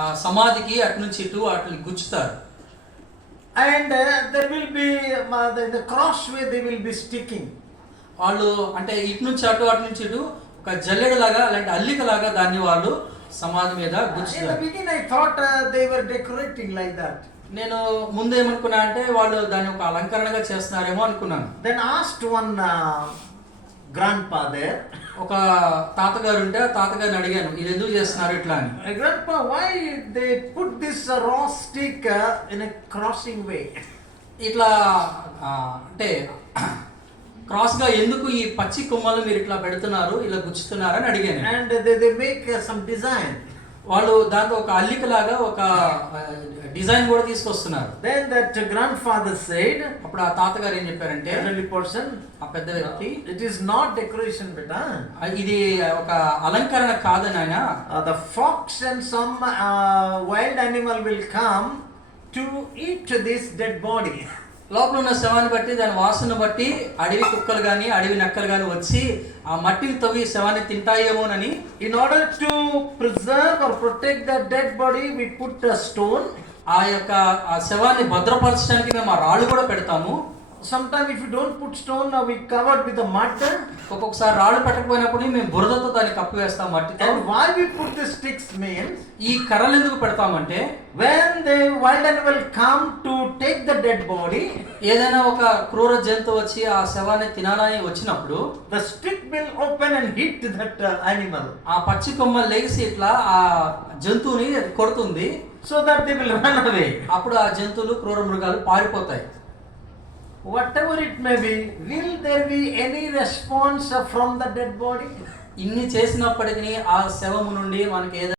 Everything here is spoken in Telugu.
ఆ సమాధికి అటు నుంచి ఇటు వాటిని గుచ్చుతారు. And there will be the cross way they will be sticking. వాళ్ళు అంటే ఇటు నుంచి అటు అటు నుంచి ఇటు ఒక జల్లెడలాగా అలాంటి అల్లికలాగా దాన్ని వాళ్ళు సమాధి మీద In the గుచ్చుతారు. beginning I thought they were decorating like that. నేను ముందు ఏమనుకున్నా అంటే వాళ్ళు దాన్ని ఒక అలంకరణగా చేస్తున్నారేమో అనుకున్నాను. Then asked one grandpa there, ఒక తాతగారు ఉంటే ఆ తాతగారిని అడిగాను, ఇది ఎందుకు చేస్తున్నారు ఇట్లా అని. Grandpa, why they put this raw stick in a crossing way? ఇట్లా అంటే క్రాస్ గా ఎందుకు ఈ పచ్చి కొమ్మలు మీరు ఇట్లా పెడుతున్నారు, ఇలా గుచ్చుతున్నారని అడిగాను. And they make some design. వాళ్ళు దాంతో ఒక అల్లికలాగా ఒక డిజైన్ కూడా తీసుకొస్తున్నారు. Then that grandfather said, అప్పుడు ఆ తాతగారు ఏం చెప్పారంటే, elderly person, ఆ పెద్ద వ్యక్తి, it is not decoration, beta. ఇది ఒక అలంకరణ కాదు నాయన. The fox and some wild animal will come to eat this dead body. లోపల ఉన్న శవాన్ని బట్టి దాని వాసన బట్టి అడవి కుక్కలు కానీ అడవి నక్కలు కానీ వచ్చి ఆ మట్టిని తవ్వి శవాన్ని తింటాయేమోనని, In order to preserve or protect the dead body, we put a stone. ఆ యొక్క ఆ శవాన్ని భద్రపరచడానికి మేము ఆ రాళ్ళు కూడా పెడతాము. Sometimes if you don't put stone, we covered with the mud. ఒక్కొక్కసారి రాళ్ళు పెట్టకపోయినప్పుడు మేము బురదతో దాన్ని కప్పివేస్తాం మట్టితో. And why we put the sticks means, ఈ కర్రలు ఎందుకు పెడతామంటే, when the wild animal come to take the dead body, ఏదైనా ఒక క్రూర జంతువు వచ్చి ఆ శవాన్ని తినాలని వచ్చినప్పుడు the stick will open and hit that animal, ఆ పచ్చి కొమ్మ లేచి ఇట్లా ఆ జంతువుని కొడుతుంది. so that they will run away. అప్పుడు ఆ జంతువులు క్రూర మృగాలు పారిపోతాయి. Whatever it may be, will there be any response from the dead body? ఇన్ని చేసినప్పటికీ ఆ శవము నుండి మనకి ఏదైనా